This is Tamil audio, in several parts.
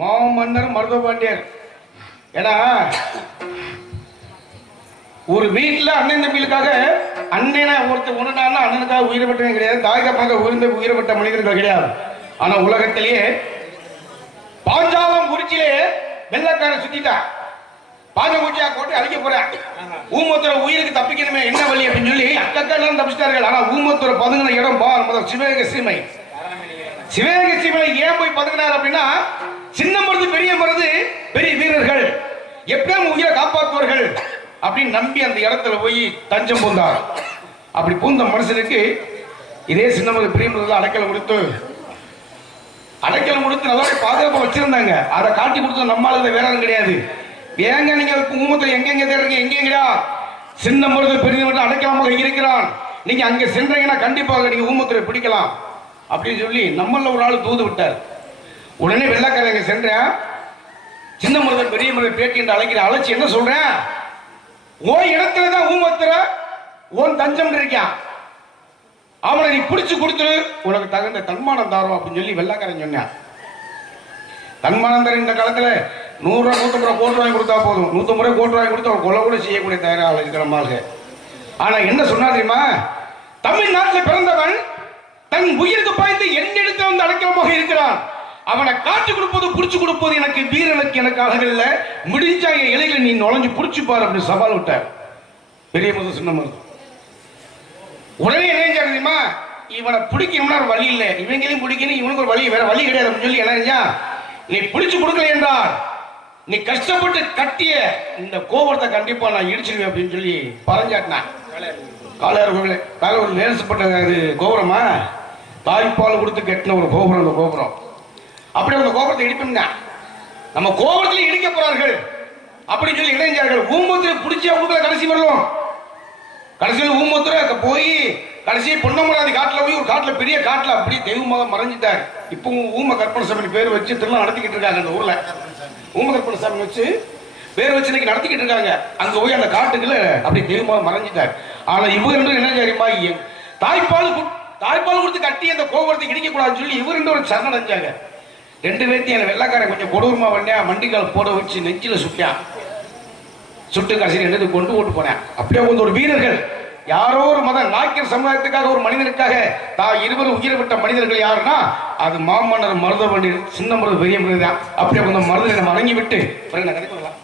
மாமன்னர் மருதபாண்டியர். ஏன்னா ஒரு வீட்டுல அண்ணன் தம்பிகளுக்காக அண்ணனை ஒருத்தர் ஒண்ணுனா அண்ணனுக்காக உயிர்பட்டவங்க கிடையாது, தாய்கப்பாக உயிர்பட்ட மனிதர்கள் கிடையாது. ஆனா உலகத்திலேயே பாஞ்சாலம் குறிச்சிலே வெள்ளக்காரன் சுத்திட்டான். பாஞ்சகுச்சியா கோட்டை அழிக்க போறேன், ஊமத்தூர உயிருக்கு தப்பிக்கணுமே என்ன வழி அப்படின்னு சொல்லி அக்கெல்லாம் தப்பிச்சிட்டார்கள். ஆனா ஊமத்தூர பதுங்கின இடம் முதல் சிவகங்கை சீமை. சிவகங்கை சீமையில ஏன் போய் பதுங்கினார் அப்படின்னா, சின்ன மருது பெரிய மருது பெரிய வீரர்கள் எப்படியும் உயிரை காப்பாற்றுவார்கள் அப்படின்னு நம்பி அந்த இடத்துல போய் தஞ்சம் பூந்தார். அப்படி பூந்த மனுஷனுக்கு இதே சின்ன மருது பெரிய மருது அடைக்கலம் கொடுத்து நல்லா பாதுகாப்பா வச்சிருந்தாங்க. அதை காட்டி கொடுத்து நம்மளால வேற கிடையாது. ஏங்க நீங்க ஊமத்துல எங்கெங்க தேடுறீங்க, எங்கெங்கடா சின்ன மருது பெரிய மருது அடைக்கலமாக இருக்கிறான், நீங்க அங்க சென்றீங்கன்னா கண்டிப்பாக நீங்க ஊமத்துல பிடிக்கலாம் அப்படின்னு சொல்லி நம்மள ஒரு ஆள் தூது விட்டார். உடனே வெள்ளக்காரங்க சென்ற சின்ன மருதன் பெரிய மருதன் பேட்டி என்று அழைச்சு என்ன சொல்றேன், ஓ இடத்துலதான் ஊமத்துற ஓன் தஞ்சம் இருக்கான், அவனை நீ பிடிச்சு கொடுத்துரு, உனக்கு தகுந்த தன்மானம் தாரோம் அப்படின்னு சொல்லி வெள்ளக்காரன் சொன்னான். தன்மானம் தர இந்த காலத்துல 100 ரூபாய் 150 கோடி ரூபாய் கொடுத்தா போதும், 150 ரூபாய் கோடி ரூபாய் கொடுத்து அவர் கொலை கூட செய்யக்கூடிய தயாராக இருக்கிற மாதிரி. ஆனா என்ன சொன்னா தெரியுமா, தமிழ்நாட்டில் பிறந்தவன் தன் உயிருக்கு பாய்ந்து என்னிடத்தில் வந்து அடைக்கலமாக இருக்கிறான், அவனை காட்டி கொடுப்பது புடிச்சு கொடுப்பது எனக்கு வீரனுக்கு எனக்கு அழகில்ல, முடிஞ்சா என் இலையில நீ நுழைஞ்சு புடிச்சுப்பார் அப்படின்னு சவால் விட்டார் பெரிய மருது சின்ன மருது. உடனே என்ன தெரியுமா, இவனை பிடிக்கணும்னா ஒரு வழி இல்லை, இவங்களையும் பிடிக்கணும், இவனுக்கு ஒரு வழி வேற வழி கிடையாது அப்படின்னு சொல்லி என்ன, நீ பிடிச்சு கொடுக்கல என்றால் நீ கஷ்டப்பட்டு கட்டிய இந்த கோபுரத்தை கண்டிப்பா நான் இடிச்சிருவேன் அப்படின்னு சொல்லி பறஞ்சாட்டினான். காலையார் நேசப்பட்ட கோபுரமா, தாய்ப்பால் கொடுத்து கட்டின ஒரு கோபுரம். அந்த கோபுரம் அப்படி அந்த கோபுரத்தை இடிப்பா, நம்ம கோபுரத்தில் இடிக்க போறார்கள் அப்படின்னு சொல்லி இணைஞ்சார்கள். ஊமத்துறை பிடிச்சி அவங்களுக்கு கடைசி வரலாம். கடைசியில் ஊமத்துறை போய் கடைசி பொன்னமராதி காட்டுல போய் ஒரு காட்டுல பெரிய காட்டுல அப்படி தெய்வமாக மறைஞ்சிட்டார். இப்பவும் ஊம கற்பனசாமி பேர் வச்சு திருவிழா நடத்திக்கிட்டு இருக்காங்க. அந்த ஊர்ல ஊம கற்பனசாமி வச்சு பேர் வச்சு இன்னைக்கு நடத்திக்கிட்டு இருக்காங்க. அங்க போய் அந்த காட்டுக்குள்ள அப்படி தெய்வமாக மறைஞ்சிட்டார். ஆனா இவர் என்ன தெரியுமா, தாய்ப்பால் கொடுத்து கட்டி அந்த கோபுரத்தை இடிக்க கூடாதுன்னு சொல்லி இவர் ஒரு சரணம் அடைஞ்சாங்க. 2 பேர்த்தையும் அந்த வெள்ளக்காரன் கொஞ்சம் கொடூரமா வண்டியா மண்டிக்கால் போட வச்சு நெஞ்சில சுட்டான். சுட்டு கடைசி 2 கொண்டு போட்டு போனேன். அப்படியே வந்து ஒரு வீரர்கள் யாரோ ஒரு மதம் நாய்க்கர் சமுதாயத்துக்காக ஒரு மனிதனுக்காக இருவரும் உயிரை விட்ட மனிதர்கள் யாருன்னா அது மாமன்னர் மருதவண்டி சின்ன மருது பெரிய மருது தான். அப்படியே அந்த மருதனை வணங்கி விட்டு கதை சொல்லலாம்.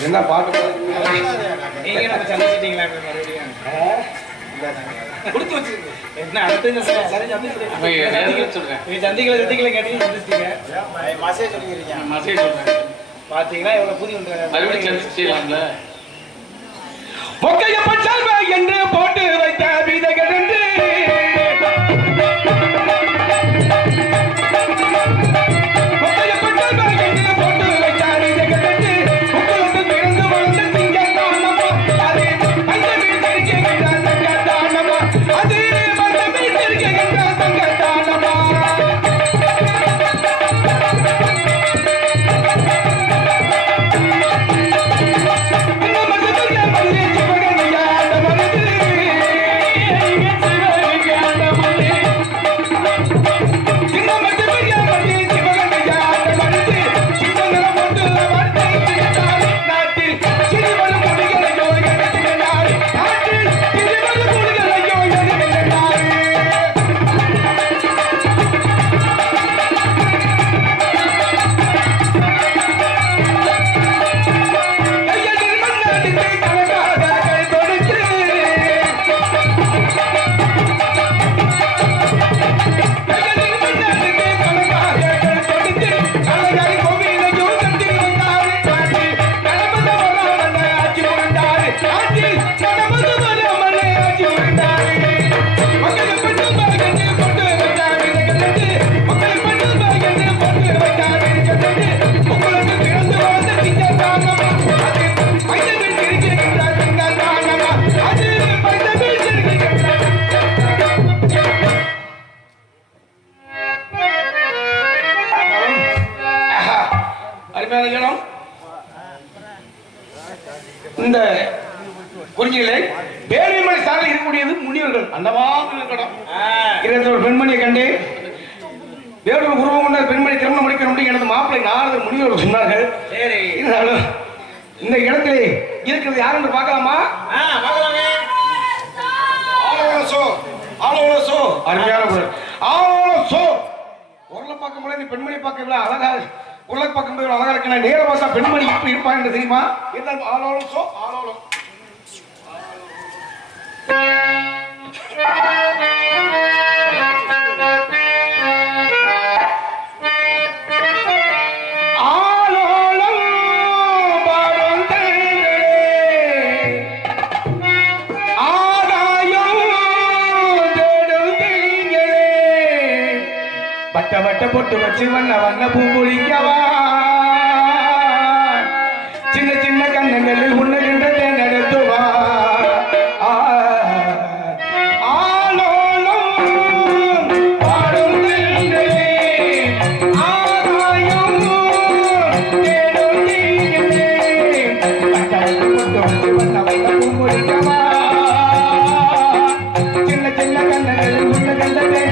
என்ன பாட்டு கொடுத்து வச்சிருக்கீங்க என்ன அடுத்த சந்திகளை கேட்டீங்க பாத்தீங்களா எவ்வளவு புதிய செய்யலாம்ல என்று போட்டு வைத்த வீதகள் என்று Yeah. குறிஞ்சிகளை வேலிமலை சாலையில் இருக்கக்கூடியது முனிவர்கள் அந்தமாக இருக்கணும். ஒரு பெண்மணியை கண்டு வேறொரு உருவம் கொண்ட பெண்மணி திருமணம் முடிக்கணும் எனது மாப்பிள்ளை நாரதர் முனிவர்கள் சொன்னார்கள். இருந்தாலும் இந்த இடத்திலே இருக்கிறது யார் என்று பார்க்கலாமா? அருமையான உருளை பார்க்கும் போது இந்த பெண்மணி பார்க்க அழகா உருளை பார்க்கும் போது அழகா இருக்கு. நேர பார்த்தா பெண்மணி இப்படி இருப்பாங்க என்று தெரியுமா? ஆலோலம் சோ ஆலோலம் வட்ட வட்ட பொட்டு வச்சு வண்ண வண்ண பூ பொழிக்கவா சின்ன சின்ன கண்ணங்களில் உன்னுகின்ற நடத்துவா ஆலோலம் பாடும் ஆதாயம் தேடும் நீங்களே வட்ட வட்ட பொட்டு வச்சு வண்ண வண்ண பூ பொழிக்கவா சின்ன சின்ன கண்ணங்களில் உன்னுகின்ற நடத்துவா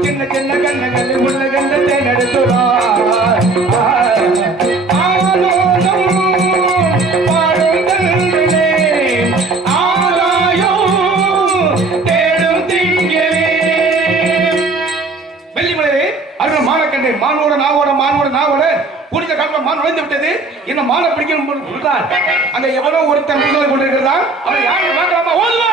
சின்ன சின்ன கண்ணங்கள் உள்ள கண்ணத்தை நடத்துவார் மானோட நாவோட மானோட நாவோட குடித்த காலம் மான் நுழைந்து விட்டது. இன்னும் மானை பிடிக்கணும் அங்க எவனோ ஒருத்தன் கொண்டிருக்கிறதா அவன் யாரும் பார்க்கலாமா? ஓதுவா